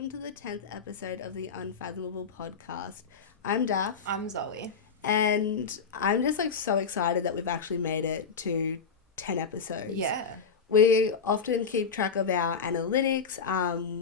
welcome to the 10th episode of the Unfathomable podcast. I'm Daph. I'm Zoe. And I'm just so excited that we've actually made it to 10 episodes. Yeah. We often keep track of our analytics.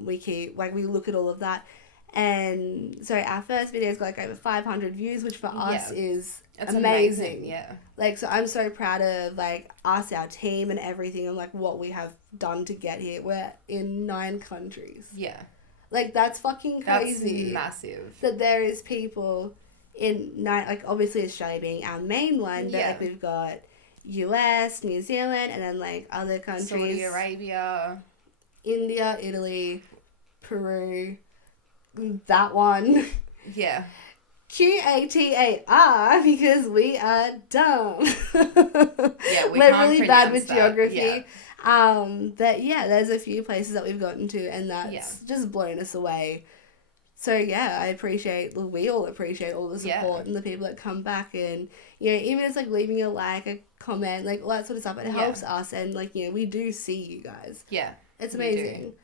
We look at all of that. And so our first video's got over 500 views, which for us is it's amazing. Yeah. So I'm so proud of us, our team and everything, and what we have done to get here. We're in 9 countries. Yeah. That's fucking crazy. That's massive. That there is people in 9, obviously Australia being our main one, but we've got US, New Zealand, and then other countries. Saudi Arabia. India, Italy, Peru, that one. Yeah. QATAR, because we are dumb. Yeah, we're really bad with geography. Yeah. But yeah, there's a few places that we've gotten to, and that's just blown us away. So yeah, we all appreciate all the support and the people that come back, and even it's leaving a a comment, all that sort of stuff. It helps us, and we do see you guys. Yeah, it's amazing.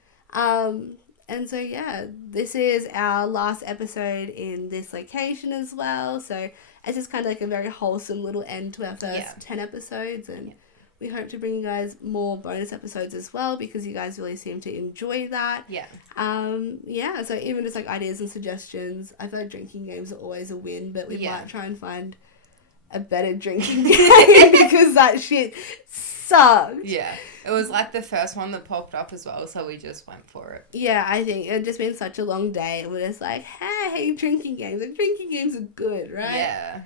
And so yeah, this is our last episode in this location as well. So it's just kind of a very wholesome little end to our first 10 episodes, and we hope to bring you guys more bonus episodes as well, because you guys really seem to enjoy that. Yeah. So even just ideas and suggestions. I feel like drinking games are always a win, but we might try and find a better drinking game because that shit sucked. Yeah. It was the first one that popped up as well, so we just went for it. Yeah, I think it had just been such a long day, and we're just hey, drinking games. Drinking games are good, right? Yeah.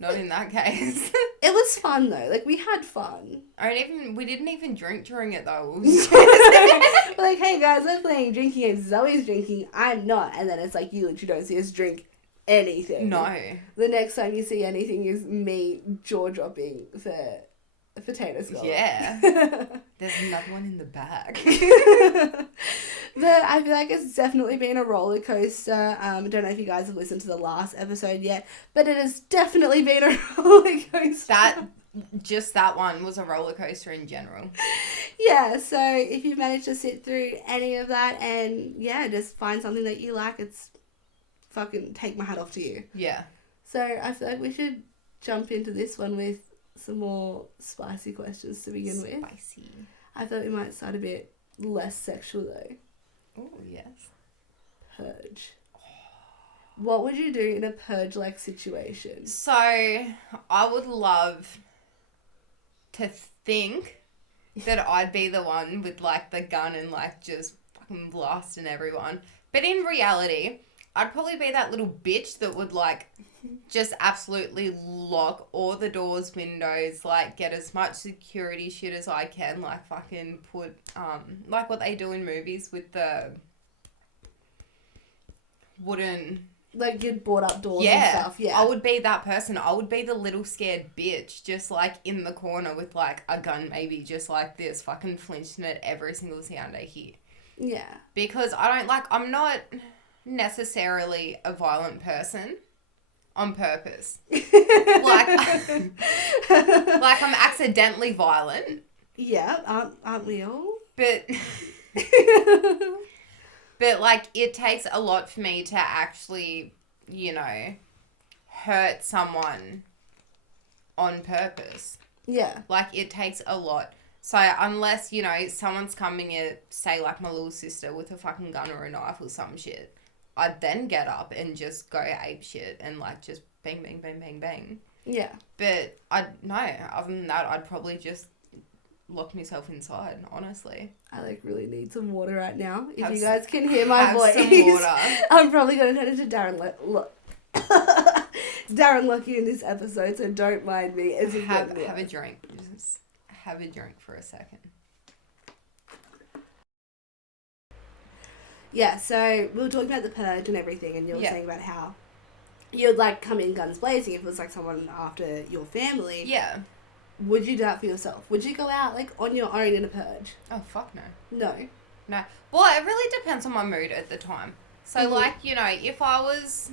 Not in that case. It was fun though. We had fun. We didn't even drink during it though. We're hey guys, we're playing drinking games. Zoe's drinking, I'm not. And then it's you literally don't see us drink anything. No. The next time you see anything is me jaw dropping for a potato salad. Yeah. There's another one in the bag. But I feel it's definitely been a roller coaster. I don't know if you guys have listened to the last episode yet, but it has definitely been a roller coaster. That one was a roller coaster in general. Yeah, so if you managed to sit through any of that and just find something that you like, it's fucking take my hat off to you. Yeah. So I feel we should jump into this one with some more spicy questions to begin with. Spicy. I thought we might start a bit less sexual though. Oh, yes. Purge. What would you do in a purge-like situation? So, I would love to think that I'd be the one with the gun and just fucking blasting everyone. But in reality, I'd probably be that little bitch that would just absolutely lock all the doors, windows, get as much security shit as I can, fucking put, what they do in movies with the wooden... you'd board up doors and stuff, yeah. I would be that person. I would be the little scared bitch, just, in the corner with, a gun maybe, just this, fucking flinching at every single sound I hear. Yeah. Because I'm not necessarily a violent person. On purpose. I'm accidentally violent. Yeah, aren't we all? But it takes a lot for me to actually, hurt someone on purpose. Yeah. It takes a lot. So unless, someone's coming in, say my little sister with a fucking gun or a knife or some shit, I'd then get up and just go ape shit and just bang, bang, bang, bang, bang. Yeah. But other than that, I'd probably just lock myself inside, honestly. I really need some water right now. If you guys can hear my voice. Some water. I'm probably going to turn into Darren Lucky in this episode, so don't mind me. Have a drink. Just have a drink for a second. Yeah, so we were talking about the purge and everything, and you were saying about how you'd come in guns blazing if it was someone after your family. Yeah. Would you do that for yourself? Would you go out on your own in a purge? Oh, fuck no. No. No. Well, it really depends on my mood at the time. So, if I was...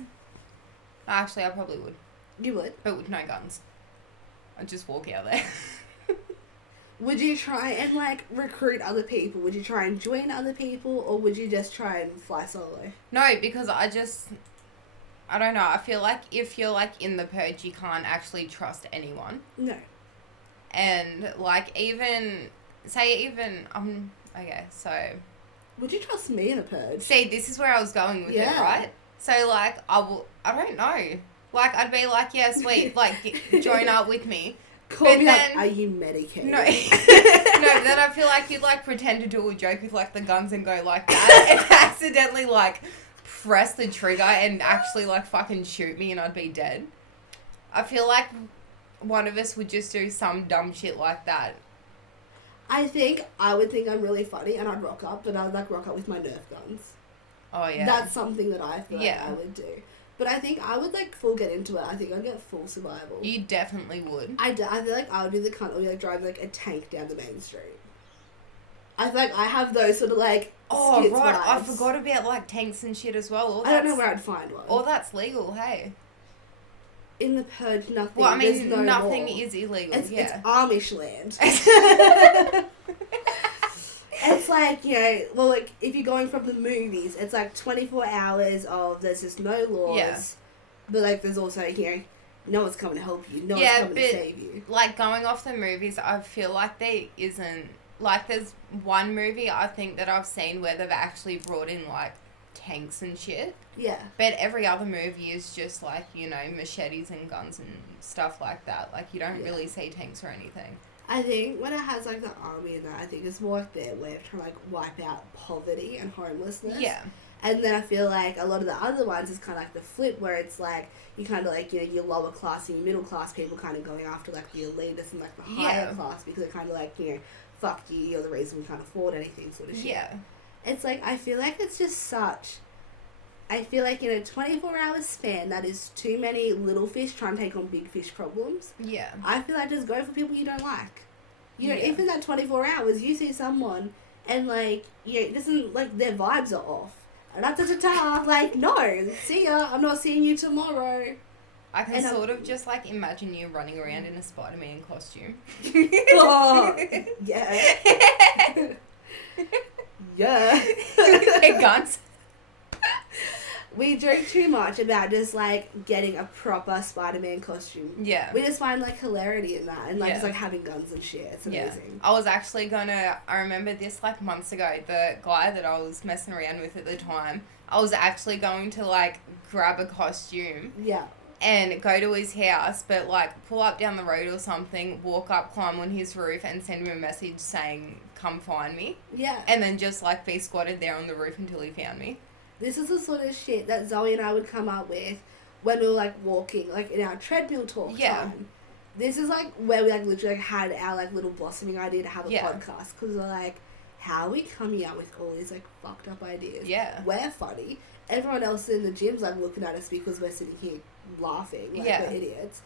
Actually, I probably would. You would? But with no guns. I'd just walk out there. Would you try and, like, recruit other people? Would you try and join other people? Or would you just try and fly solo? No, because I don't know. I feel like if you're, like, in the purge, you can't actually trust anyone. No. And, like, okay, so... Would you trust me in a purge? See, this is where I was going with it, right? So, like, I don't know. Like, I'd be like, yeah, sweet, like, join up with me. Call me up, are you medicated? No. No, but then I feel like you'd, like, pretend to do a joke with, like, the guns and go like that and accidentally, like, press the trigger and actually, like, fucking shoot me and I'd be dead. I feel like one of us would just do some dumb shit like that. I think I would think I'm really funny and I'd rock up, but I would, like, rock up with my Nerf guns. Oh, yeah. That's something that I feel like I would do. But I think I would, like, full get into it. I think I'd get full survival. You definitely would. I feel like I would be the cunt who would, like, drive, like, a tank down the main street. I feel like I have those sort of, like, oh, right. vibes. I forgot about, like, tanks and shit as well. I don't know where I'd find one. All that's legal, hey? In the purge, nothing. Well, I mean, no nothing law. is illegal, It's Amish land. It's like, you know, well, like, if you're going from the movies, it's like 24 hours of there's just no laws. Yeah. But, like, there's also, you know, no one's coming to help you. No one's coming to save you. Like, going off the movies, I feel like there isn't... Like, there's one movie I think that I've seen where they've actually brought in, like, tanks and shit. Yeah. But every other movie is just, like, you know, machetes and guns and stuff like that. Like, you don't really see tanks or anything. I think when it has, like, the army and that, I think it's more like their way of trying to, like, wipe out poverty and homelessness. Yeah. And then I feel like a lot of the other ones is kind of like the flip, where it's like, you kind of like, you know, your lower class and your middle class people kind of going after, like, the elitists and, like, the higher class, because they're kind of like, you know, fuck you, you're the reason we can't afford anything sort of shit. Yeah. It's like, I feel like it's just such... I feel like in a 24-hour span, that is too many little fish trying to take on big fish problems. Yeah. I feel like just go for people you don't like. You know, if in that 24 hours you see someone and, like, you know, it doesn't, like, their vibes are off. Like, no, see ya, I'm not seeing you tomorrow. I can sort of just, like, imagine you running around in a Spider-Man costume. Oh, yeah. Yeah. And guns. We joke too much about just, like, getting a proper Spider-Man costume. Yeah. We just find, like, hilarity in that and, like, just, like, having guns and shit. It's amazing. I was actually I remember this, like, months ago, the guy that I was messing around with at the time, I was actually going to, like, grab a costume. Yeah. And go to his house, but, like, pull up down the road or something, walk up, climb on his roof, and send him a message saying, come find me. Yeah. And then just, like, be squatted there on the roof until he found me. This is the sort of shit that Zoe and I would come up with when we were, like, walking, like, in our treadmill talk time. This is, like, where we, like, literally, like, had our, like, little blossoming idea to have a podcast. Because we're like, how are we coming out with all these, like, fucked up ideas? Yeah. We're funny. Everyone else in the gym's, like, looking at us because we're sitting here laughing like we're idiots.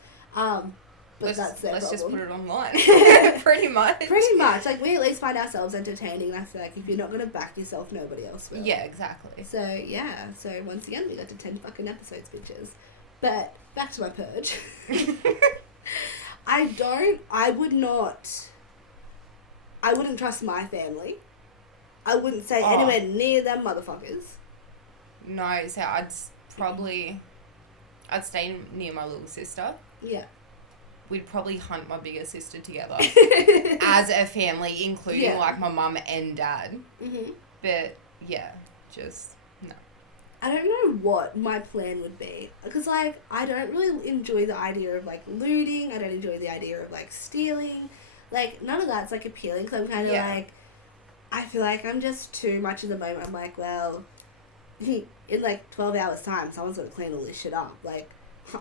But that's their Let's problem. just put it online. Pretty much. Pretty much. Like, we at least find ourselves entertaining. And I feel like if you're not going to back yourself, nobody else will. Yeah, exactly. So, yeah. So, once again, we got to 10 fucking episodes, bitches. But, back to my purge. I wouldn't trust my family. I wouldn't say anywhere near them motherfuckers. No, so I'd stay near my little sister. Yeah. We'd probably hunt my bigger sister together as a family, including, like, my mum and dad. Mm-hmm. But, yeah, just, no. I don't know what my plan would be. Because, like, I don't really enjoy the idea of, like, looting. I don't enjoy the idea of, like, stealing. Like, none of that's, like, appealing. Because I'm kind of, like, I feel like I'm just too much in the moment. I'm like, well, in, like, 12 hours' time, someone's going to clean all this shit up. Like,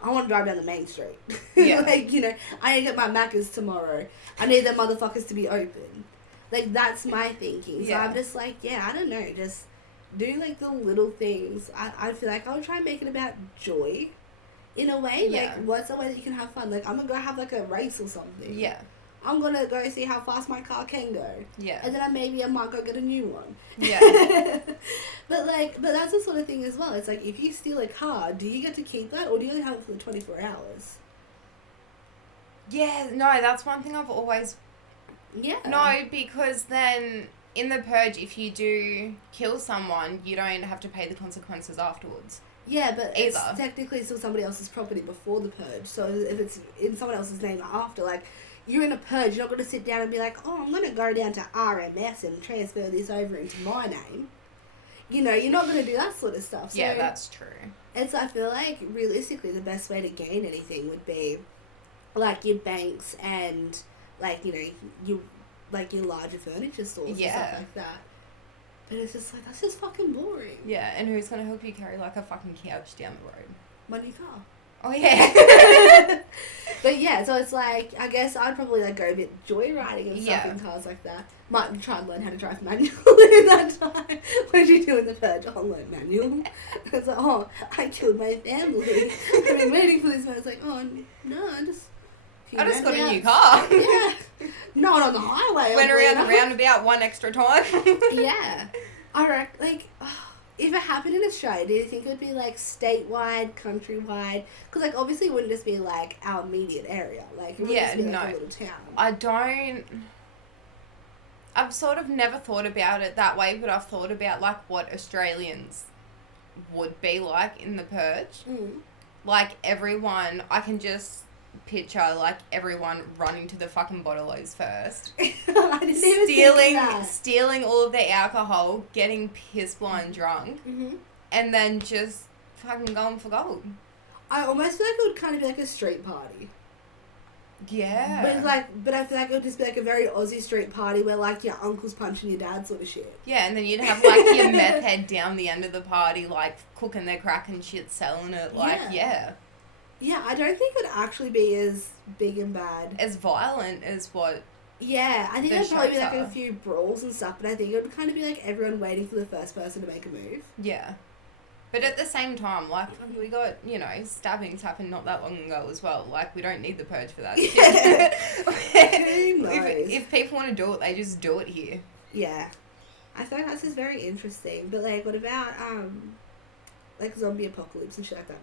I want to drive down the main street. Yeah. Like, you know, I need to get my Maccas tomorrow. I need them motherfuckers to be open. Like, that's my thinking. So I'm just like, I don't know. Just do, like, the little things. I feel like I would try and make it about joy in a way. Yeah. Like, what's a way that you can have fun? Like, I'm going to go have, like, a race or something. Yeah. I'm going to go see how fast my car can go. Yeah. And then I might go get a new one. Yeah. But that's the sort of thing as well. It's like, if you steal a car, do you get to keep that, or do you only have it for the 24 hours? Yeah, no, that's one thing I've always Yeah. No, because then in the purge, if you do kill someone, you don't have to pay the consequences afterwards. Yeah, but it's technically still somebody else's property before the purge. So if it's in someone else's name after, like, you're in a purge, you're not going to sit down and be like, oh, I'm going to go down to RMS and transfer this over into my name. You know, you're not going to do that sort of stuff. So yeah, that's true. And so I feel like, realistically, the best way to gain anything would be, like, your banks and, like, you know, your larger furniture stores and stuff like that. But it's just like, that's just fucking boring. Yeah, and who's going to help you carry, like, a fucking couch down the road? My new car. Oh, yeah. But yeah, so it's like, I guess I'd probably like go a bit joyriding and stuff in cars like that. Might try and learn how to drive manual in that time. What did you do in the purge? Oh, learn manual. I was like, oh, I killed my family. I've been waiting for this. And I was like, oh, no, I just got a new car. Yeah. Not on the highway. Went around the roundabout one extra time. Yeah. I reckon, like, if it happened in Australia, do you think it would be, like, statewide, countrywide? Because, like, obviously it wouldn't just be, like, our immediate area. Like, it wouldn't just be, like, a little town. I've sort of never thought about it that way, but I've thought about, like, what Australians would be like in the purge. Mm. Like, everyone, I can just picture, like, everyone running to the fucking bottle-os first. I didn't even think of that. Stealing all of their alcohol, getting piss-blind drunk, and then just fucking going for gold. I almost feel like it would kind of be like a street party. Yeah. But I feel like it would just be like a very Aussie street party where, like, your uncle's punching your dad sort of shit. Yeah, and then you'd have, like, your meth head down the end of the party, like, cooking their crack and shit, selling it, like, yeah. Yeah, I don't think it would actually be as big and bad. As violent as what... Yeah, I think there'd probably be, like, a few brawls and stuff, but I think it would kind of be, like, everyone waiting for the first person to make a move. Yeah. But at the same time, like, we got, you know, stabbings happened not that long ago as well. Like, we don't need the purge for that. Yeah. Who knows? If people want to do it, they just do it here. Yeah. I feel like that's just very interesting. But, like, what about, like, zombie apocalypse and shit like that?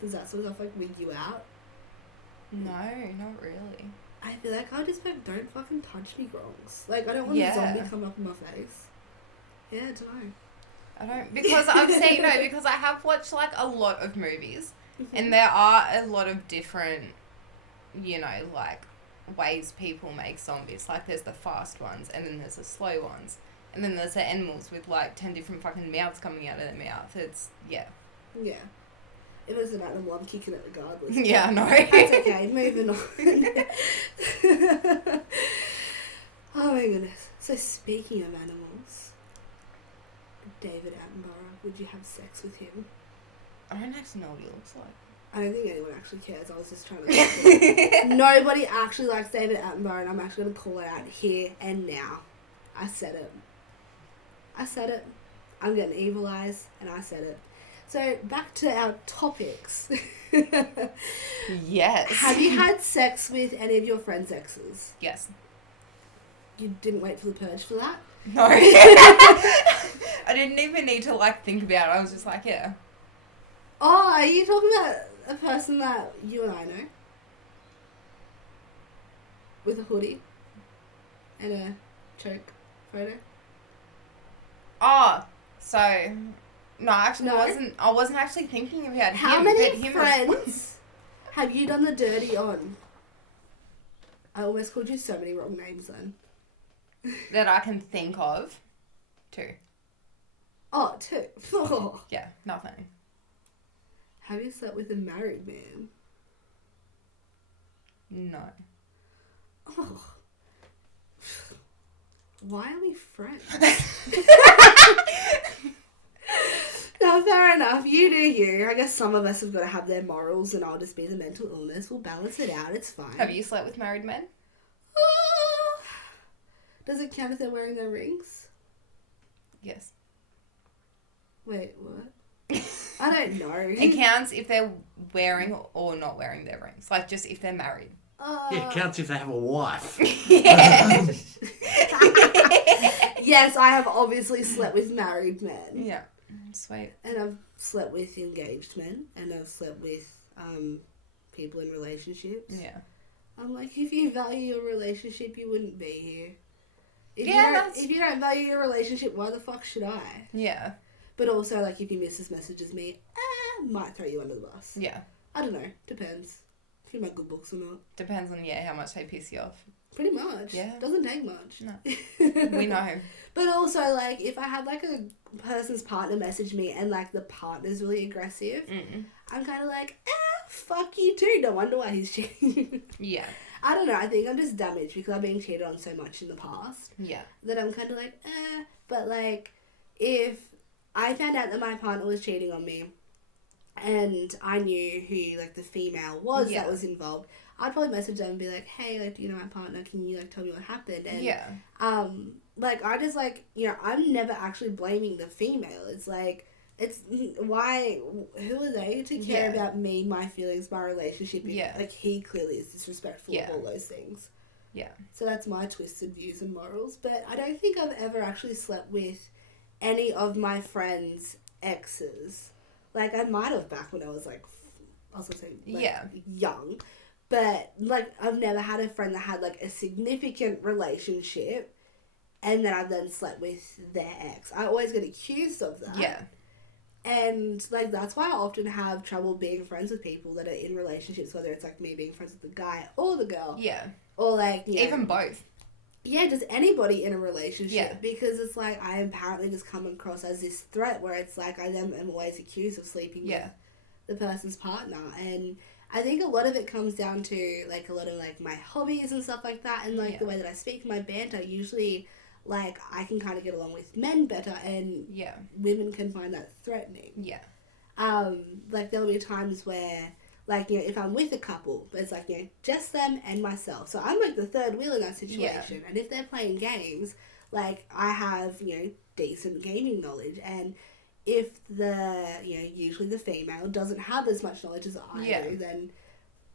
Does that sort of stuff, like, weed you out? No, not really. I feel like I'll just be like, don't fucking touch me, grongs. Like, I don't want a zombie come up in my face. Yeah, I don't know. I don't, because I've seen, because I have watched, like, a lot of movies, and there are a lot of different, you know, like, ways people make zombies. Like, there's the fast ones, and then there's the slow ones, and then there's the animals with, like, 10 different fucking mouths coming out of their mouth. It's, yeah. Yeah. If it's an animal, I'm kicking it regardless. Yeah, I know. That's okay, moving on. Oh my goodness. So, speaking of animals... David Attenborough, would you have sex with him? I don't actually know what he looks like. I don't think anyone actually cares. I was just trying to... Nobody actually likes David Attenborough, and I'm actually going to call it out here and now. I said it. I'm getting evil eyes, and I said it. So, back to our topics. Yes. Have you had sex with any of your friends' exes? Yes. You didn't wait for the purge for that? No. I didn't even need to, like, think about it. I was just like, yeah. Oh, are you talking about a person that you and I know? With a hoodie? And a choke photo? Oh, so... No, actually, no. I wasn't actually thinking about How him. many friends have you done the dirty on? I almost called you so many wrong names then. That I can think of. 2. Oh, 2. Oh. Yeah, nothing. Have you slept with a married man? No. Oh. Why are we friends? No, fair enough. You do you. I guess some of us have got to have their morals and I'll just be the mental illness. We'll balance it out. It's fine. Have you slept with married men? Does it count if they're wearing their rings? Yes. Wait, what? I don't know. It counts if they're wearing or not wearing their rings. Like, just if they're married. Yeah, it counts if they have a wife. Yeah. Yes, I have obviously slept with married men. Yeah. Sweet. And I've slept with engaged men. And I've slept with people in relationships. Yeah. I'm like, if you value your relationship, you wouldn't be here. If you don't value your relationship, why the fuck should I? Yeah. But also, like, if you miss as messages me, might throw you under the bus. Yeah. I don't know. Depends. If you make good books or not. Depends on, how much they piss you off. Pretty much. Yeah. Doesn't take much. No. We know. But also, like, if I have, like, a person's partner message me and, like, the partner's really aggressive, I'm kind of like, fuck you too. No wonder why he's cheating. Yeah. I don't know. I think I'm just damaged because I've been cheated on so much in the past. Yeah. That I'm kind of like, But, like, if I found out that my partner was cheating on me and I knew who, like, the female was that was involved, I'd probably message them and be like, hey, like, do you know my partner? Can you, like, tell me what happened? And, like, I just, like, I'm never actually blaming the female. It's, like, who are they to care about me, my feelings, my relationship? If, like, he clearly is disrespectful of all those things. Yeah. So that's my twisted views and morals. But I don't think I've ever actually slept with any of my friends' exes. Like, I might have back when I was, like, I was going to say, like, young. But, like, I've never had a friend that had, like, a significant relationship and then I've then slept with their ex. I always get accused of that. Yeah. And, like, that's why I often have trouble being friends with people that are in relationships, whether it's, like, me being friends with the guy or the girl. Yeah. Or, like, even both. Yeah, just anybody in a relationship. Yeah. Because it's, like, I apparently just come across as this threat where it's, like, I then am always accused of sleeping with the person's partner. And I think a lot of it comes down to, like, a lot of, like, my hobbies and stuff like that. And, like, the way that I speak, my banter, usually, like, I can kind of get along with men better. And women can find that threatening. Yeah. Like, there'll be times where, like, if I'm with a couple, but it's, like, just them and myself. So I'm, like, the third wheel in that situation. Yeah. And if they're playing games, like, I have, decent gaming knowledge. And if usually the female doesn't have as much knowledge as I do,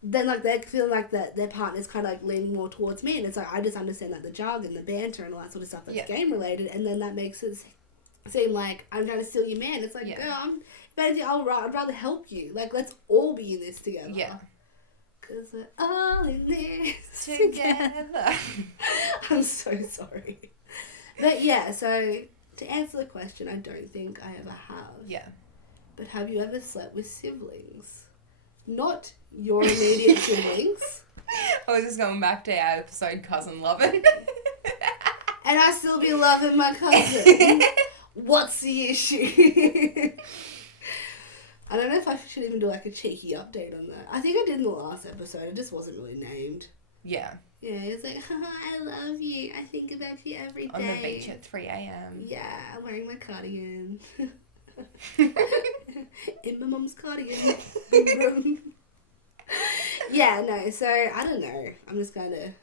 then, like, they feel like their partner's kind of, like, leaning more towards me. And it's, like, I just understand, like, the jargon, the banter, and all that sort of stuff that's game-related. And then that makes it seem like I'm trying to steal your man. It's, like, girl, I'd rather help you. Like, let's all be in this together. Yeah. Because we're all in this together. I'm so sorry. But, yeah, so to answer the question, I don't think I ever have. Yeah. But have you ever slept with siblings? Not your immediate siblings. I was just going back to our episode Cousin Lovin'. And I still be loving my cousin. What's the issue? I don't know if I should even do, like, a cheeky update on that. I think I did in the last episode. It just wasn't really named. Yeah. Yeah, it's like, I love you. I think about you every day. On the beach at 3 a.m. Yeah, I'm wearing my cardigan. In my mum's cardigan. Yeah, no, so, I don't know. I'm just kind of,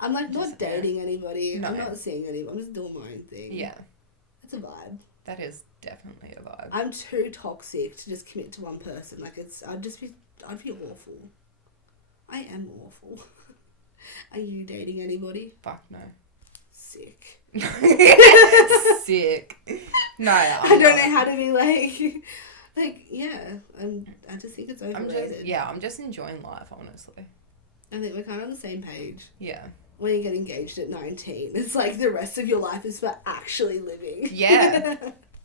I'm, like, not dating anybody. No. I'm not seeing anybody. I'm just doing my own thing. Yeah. It's a vibe. That is definitely a vibe. I'm too toxic to just commit to one person. Like, I'd be awful. I am awful. Are you dating anybody? Fuck no. Sick. Sick. No, I don't know how to be like, yeah. I just think it's overrated. I'm just enjoying life, honestly. I think we're kind of on the same page. Yeah. When you get engaged at 19, it's like the rest of your life is for actually living. Yeah.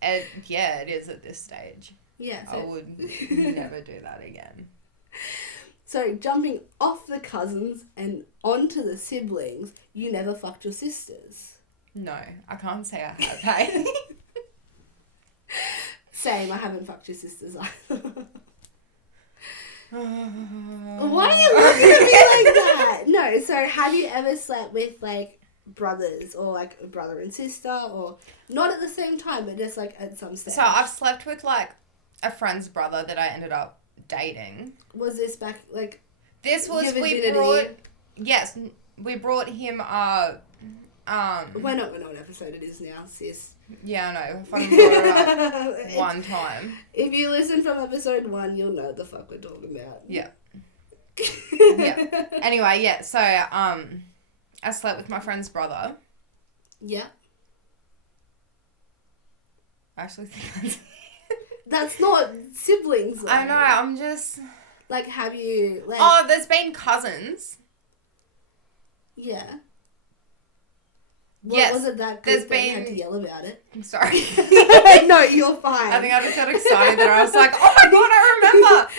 It is at this stage. Yeah. So. I would never do that again. So, jumping off the cousins and onto the siblings, you never fucked your sisters. No, I can't say I have, hey? Same, I haven't fucked your sisters either. Why are you looking at me like that? No, so have you ever slept with, like, brothers or, like, a brother and sister, or not at the same time, but just, like, at some stage? So I've slept with, like, a friend's brother that I ended up dating. Was this back, like... This was, we brought him, We're not going to know what episode it is now, sis. Yeah, I know. If I brought it up one time. If you listen from episode 1, you'll know what the fuck we're talking about. Yeah. Yeah. Anyway, yeah, so, I slept with my friend's brother. Yeah. I actually think that's... That's not siblings, though. I know, I'm just... Like, have you, like... Oh, there's been cousins. Yeah. Yes. Was it that good that you had to yell about it? I'm sorry. No, you're fine. I think I just got excited that I was like, oh my god, I remember.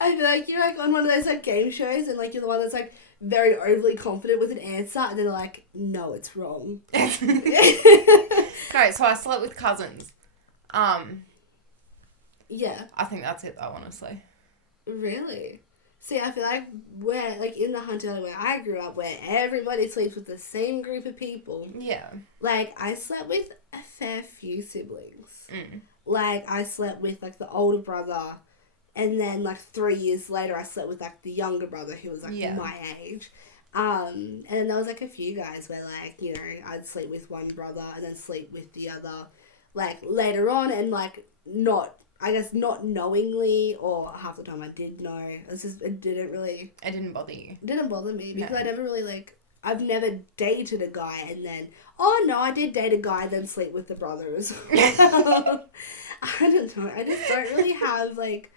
I feel like you're like on one of those like game shows and like you're the one that's like very overly confident with an answer and then they're like, no, it's wrong. No, so I slept with cousins. Yeah. I think that's it though, honestly. Really? See, I feel like we're like in the Hunter Valley where I grew up where everybody sleeps with the same group of people. Yeah. Like, I slept with a fair few siblings. Mm. Like, I slept with like the older brother and then like 3 years later I slept with like the younger brother who was like my age. And then there was like a few guys where like, you know, I'd sleep with one brother and then sleep with the other like later on and like not knowingly, or half the time I did know. It didn't bother you. It didn't bother me because I never really like, I've never dated a guy and then, oh no, I did date a guy then sleep with the brother as well. I don't know. I just don't really have like,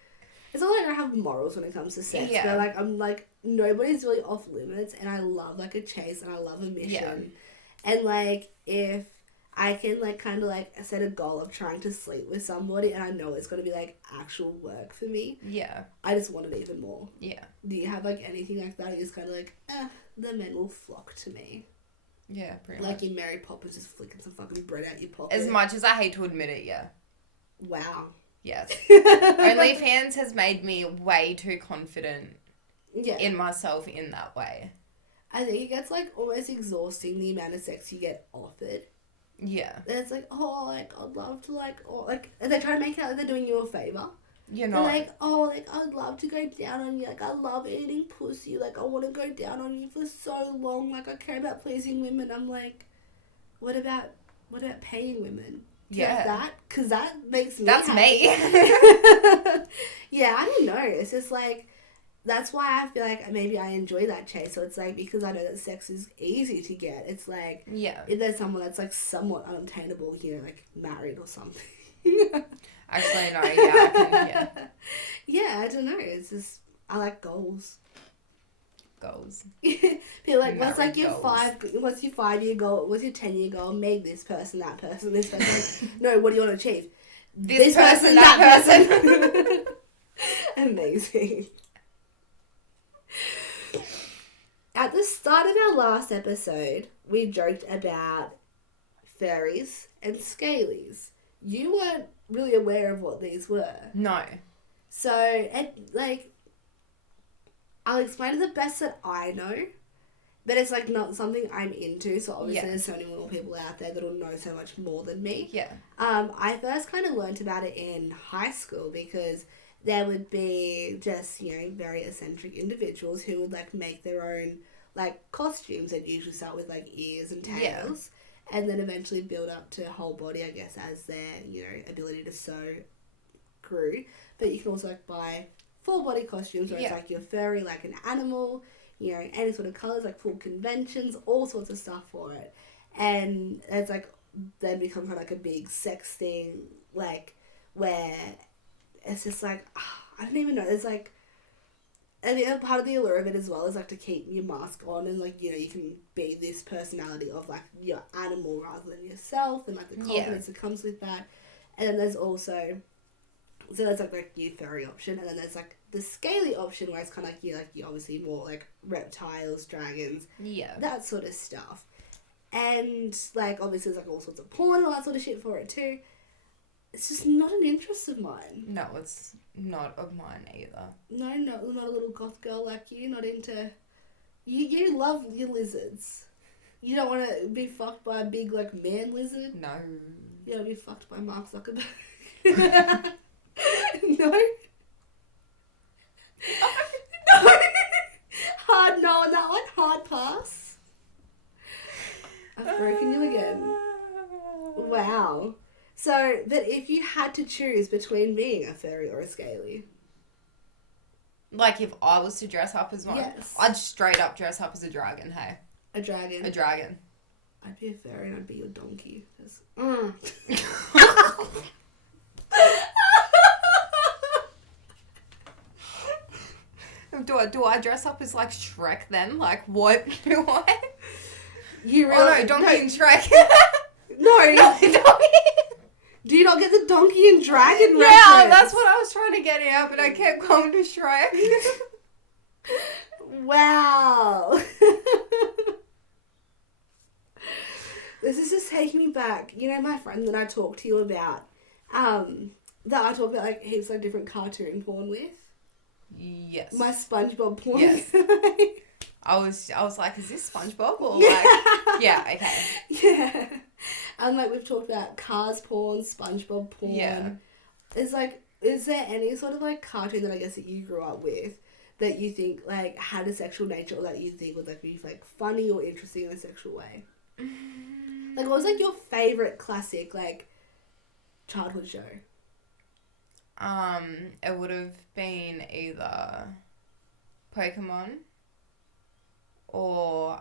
it's not like I don't have morals when it comes to sex. Yeah. But like, I'm like, nobody's really off limits and I love like a chase and I love a mission. Yeah. And like, if I can, like, kind of, like, set a goal of trying to sleep with somebody and I know it's going to be, like, actual work for me. Yeah. I just want it even more. Yeah. Do you have, like, anything like that? You're just kind of like, the men will flock to me. Yeah, pretty much. Like in Mary Poppins just flicking some fucking bread out your pocket. As much as I hate to admit it, yeah. Wow. Yes. OnlyFans has made me way too confident in myself in that way. I think it gets, like, almost exhausting the amount of sex you get offered. Yeah. And it's like, oh, like, I'd love to, like, or, like, and they try to make it out like they're doing you a favour. You're not. They're like, oh, like, I'd love to go down on you. Like, I love eating pussy. Like, I want to go down on you for so long. Like, I care about pleasing women. I'm like, what about paying women? Yeah. That? Because that makes me That's happy. Me. Yeah, I don't know. It's just, like, that's why I feel like maybe I enjoy that chase. So it's like, because I know that sex is easy to get, it's like, if there's someone that's like somewhat unobtainable, you know, like married or something. Actually, no, yeah. Yeah, I don't know. It's just, I like goals. Feel like, what's like your what's your 5-year goal? What's your 10-year goal? Make this person, that person, this person. Like, no, what do you want to achieve? This person, that person. Amazing. At the start of our last episode, we joked about furries and scalies. You weren't really aware of what these were. No. So, I'll explain it the best that I know, but it's, like, not something I'm into, so obviously there's so many more people out there that'll know so much more than me. Yeah. I first kind of learnt about it in high school because there would be just, you know, very eccentric individuals who would, like, make their own, like, costumes that usually start with, like, ears and tails and then eventually build up to whole body, I guess, as their, you know, ability to sew grew. But you can also, like, buy full body costumes where it's, like, you're furry, like an animal, you know, any sort of colours, like, full conventions, all sorts of stuff for it. And it's, like, then become kind of, like, a big sex thing, like, where it's just like, I don't even know. It's like, and part of the allure of it as well is like to keep your mask on and like, you know, you can be this personality of like your animal rather than yourself and like the confidence that comes with that. And then there's also, so there's like your furry option and then there's like the scaly option where it's kind of like you're obviously more like reptiles, dragons, that sort of stuff. And like obviously there's like all sorts of porn and all that sort of shit for it too. It's just not an interest of mine. No, it's not of mine either. No, not a little goth girl like you. Not into... You love your lizards. You don't want to be fucked by a big, like, man lizard? No. You don't want to be fucked by Mark Zuckerberg? No? No. Hard no on that one. Hard pass. I've broken you again. Wow. So, but if you had to choose between being a furry or a scaly... Like, if I was to dress up as one? Yes. I'd straight up dress up as a dragon, hey? A dragon? A dragon. I'd be a furry and I'd be your donkey. Just, Do I dress up as like Shrek then? Like what do I? You really? Oh no, Donkey and Shrek. No. Donkey. Do you not get the Donkey and Dragon reference? Yeah, that's what I was trying to get out, but I kept going to Shrek. Wow. This is just taking me back. You know my friend that I talked to you about? That I talked about like heaps of different cartoon porn with? Yes. My SpongeBob porn. Yes. I was like, is this SpongeBob or like yeah, okay. Yeah. And like we've talked about Cars porn, SpongeBob porn. Yeah. Is there any sort of like cartoon that I guess that you grew up with that you think like had a sexual nature or that you think was like really like funny or interesting in a sexual way? Like what was like your favourite classic like childhood show? It would have been either Pokémon or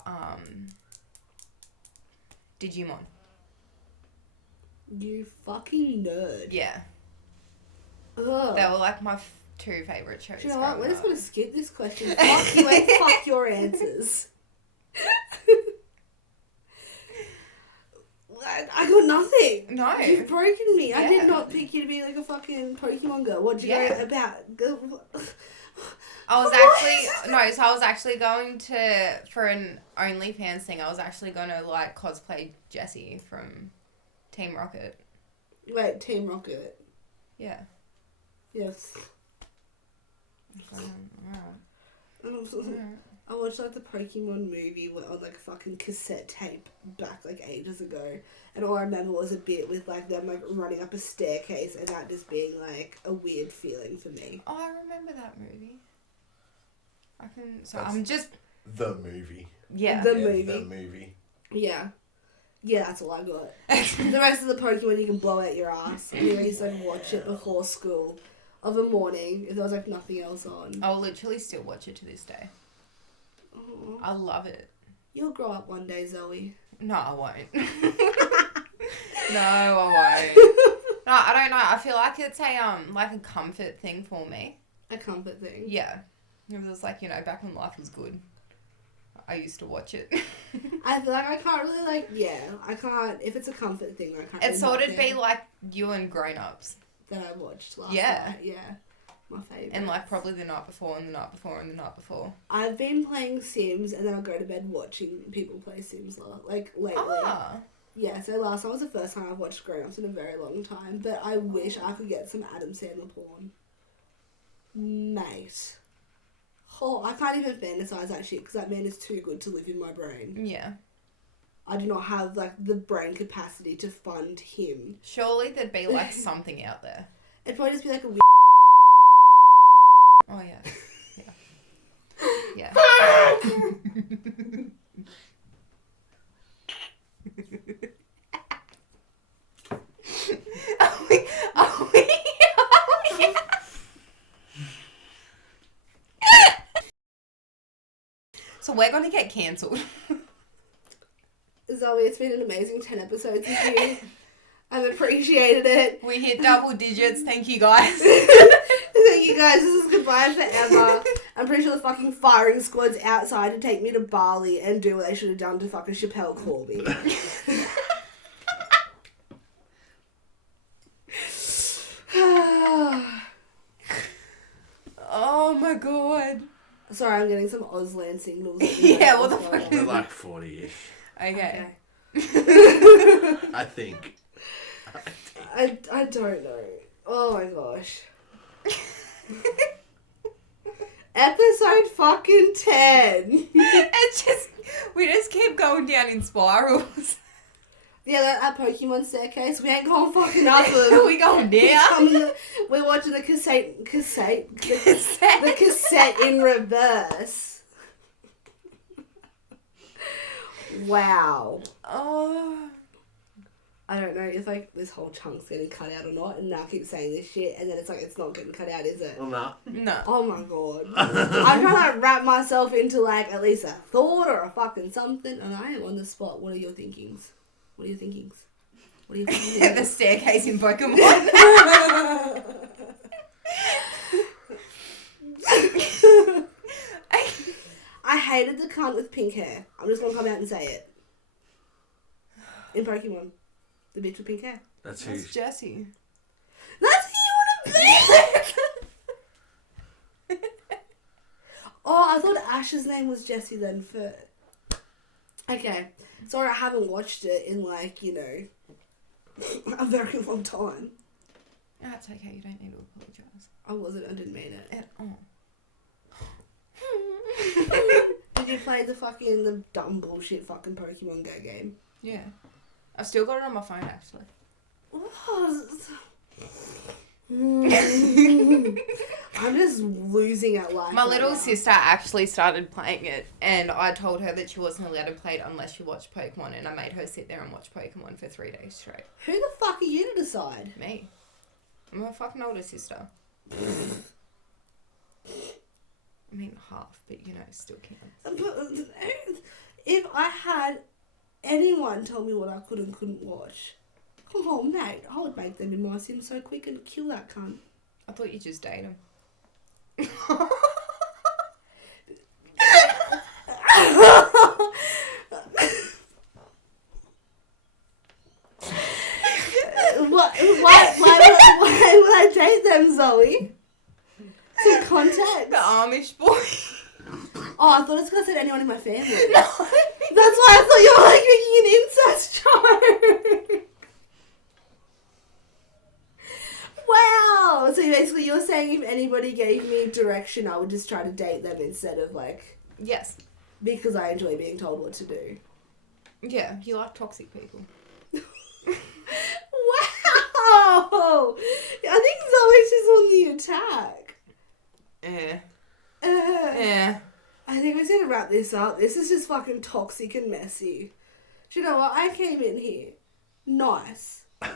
Digimon. You fucking nerd. Yeah. Ugh. They were like my two favourite shows. Do you know what? We're just growing going to skip this question. Fuck you and fuck your answers. I got nothing. No. You've broken me. I Yeah. did not pick you to be like a fucking Pokemon girl. What'd you go about? I was actually going to, for an OnlyFans thing, I was actually going to like cosplay Jessie from Team Rocket. Wait, Team Rocket. Yeah. Yes. I watched like the Pokemon movie on like a fucking cassette tape back like ages ago, and all I remember was a bit with like them like running up a staircase and that just being like a weird feeling for me. Oh, I remember that movie. That's I'm just the movie. yeah. The Yeah, movie. The movie. Yeah. Yeah, that's all I got. The rest of the Pokemon you can blow out your ass. And you used to like watch it before school of a morning if there was like nothing else on. I'll literally still watch it to this day. Aww. I love it. You'll grow up one day, Zoe. No, I won't. No, I won't. No, I don't know. I feel like it's a like a comfort thing for me. A comfort thing. Yeah. It was like, you know, back when life was good, I used to watch it. I feel like I can't really like, I can't, if it's a comfort thing, I can't It really sort of knock be it like you and Grown Ups. that I watched last Yeah. night. Yeah. My favourite. And like probably the night before and the night before and the night before. I've been playing Sims and then I'll go to bed watching people play Sims like lately. Ah. Yeah, so last time was the first time I've watched Grown Ups in a very long time, but I wish I could get some Adam Sandler porn. Mate. Oh, I can't even fantasize that shit because that man is too good to live in my brain. Yeah. I do not have like the brain capacity to fund him. Surely there'd be like something out there. It'd probably just be like a Oh yeah. Yeah. So we're gonna get cancelled. Zoe, it's been an amazing 10 episodes with you. I've appreciated it. We hit double digits. Thank you guys. Thank you guys. This is goodbye forever. I'm pretty sure the fucking firing squad's outside to take me to Bali and do what they should have done to fucking Chappelle Corby. Oh my god. Sorry, I'm getting some Auslan signals. Yeah, what the fuck We're like 40-ish, Okay. I think. I don't know. Oh my gosh. Episode fucking 10. We just keep going down in spirals. Yeah, that Pokemon staircase, we ain't going fucking up them. We going down. We're watching the cassette in reverse. Wow. Oh. I don't know if like this whole chunk's getting cut out or not, and now I keep saying this shit, and then it's like it's not getting cut out, is it? Well, nah. No. Oh my god. I'm trying to wrap myself into like at least a thought or a fucking something, and I am on the spot. What are your thinkings? What are your thinkings? What are your thinkings? The staircase in Pokémon. I hated the cunt with pink hair. I'm just gonna come out and say it. In Pokemon. The bitch with pink hair. That's Jessie. That's who you want to be! Oh, I thought Ash's name was Jessie then for... Okay. Sorry, I haven't watched it in, like, you know, a very long time. That's okay, you don't need to apologise. I didn't mean it. Oh. Did you play the dumb bullshit fucking Pokemon Go game? Yeah. I've still got it on my phone, actually. I'm just losing at life. My little sister actually started playing it, and I told her that she wasn't allowed to play it unless she watched Pokemon, and I made her sit there and watch Pokemon for 3 days straight. Who the fuck are you to decide? Me. I'm her fucking older sister. I mean, half, but, you know, still counts. If I had anyone tell me what I could and couldn't watch, oh, mate, I would make them in my Sims so quick and kill that cunt. I thought you just date him. Why would I date them, Zoe? Some context. The Amish boy. Oh, I thought it was going to say anyone in my family. No. That's why I thought you were like making an incest joke. Wow. So basically you're saying if anybody gave me direction, I would just try to date them instead of like... Yes. Because I enjoy being told what to do. Yeah, you like toxic people. Wow. I think Zoe's just on the attack. Yeah. I think we're just gonna wrap this up. This is just fucking toxic and messy. Do you know what? I came in here. Nice. The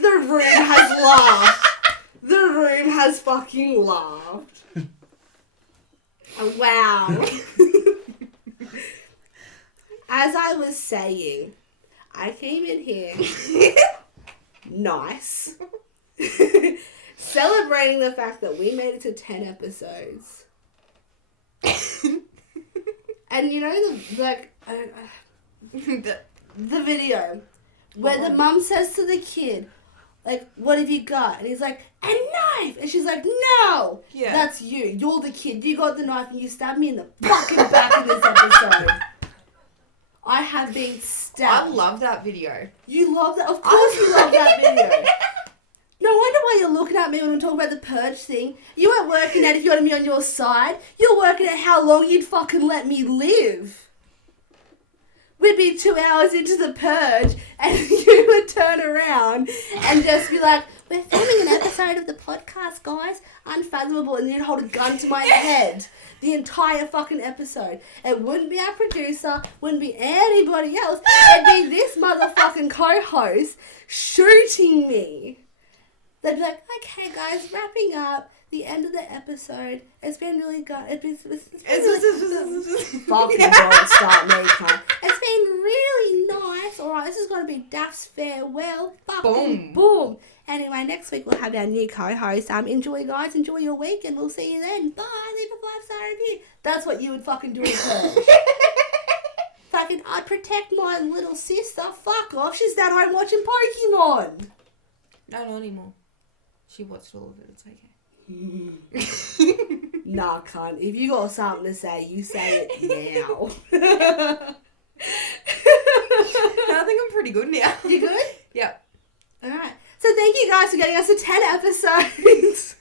room has laughed. The room has fucking laughed. Wow. As I was saying, I came in here. Nice. Celebrating the fact that we made it to 10 episodes. And you know the video where the mum says to the kid, like, what have you got? And he's like, a knife! And she's like, no! Yeah. That's you. You're the kid. You got the knife and you stabbed me in the fucking back in this episode. I have been stabbed. I love that video. You love that? Of course you love that video. No wonder why you're looking at me when I'm talking about the purge thing. You weren't working out if you wanted me on your side. You're working out how long you'd fucking let me live. We'd be 2 hours into the purge and you would turn around and just be like, we're filming an episode of the podcast, guys. Unfathomable. And you'd hold a gun to my head the entire fucking episode. It wouldn't be our producer, wouldn't be anybody else. It'd be this motherfucking co-host shooting me. They'd be like, okay, guys, wrapping up the end of the episode. It's been really good. Fucking don't start me, cunt. It's been really nice. Alright, this is going to be Daph's farewell. Fucking boom. Anyway, next week we'll have our new co-host. Enjoy, guys. Enjoy your week, and we'll see you then. Bye. Leave a 5-star review. That's what you would fucking do in Purge. Fucking, I'd protect my little sister. Fuck off. She's at home watching Pokémon. No, not anymore. She watched all of it. It's okay. Nah, cunt. If you got something to say, you say it now. I think I'm pretty good now. You good? Yep. Alright. So thank you guys for getting us to 10 episodes.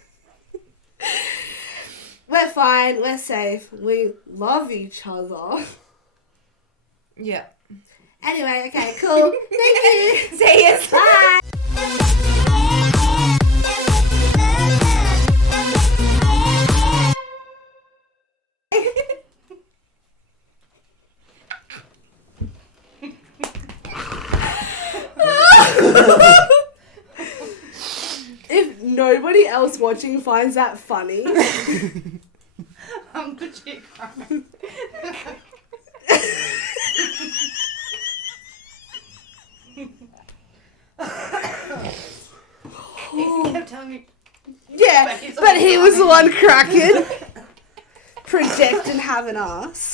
We're fine. We're safe. We love each other. Yeah. Anyway, okay, cool. Thank you. See you. Bye. If nobody else watching finds that funny, I'm legit crying. He kept telling me. Yeah, but he was the one cracking. have an ass.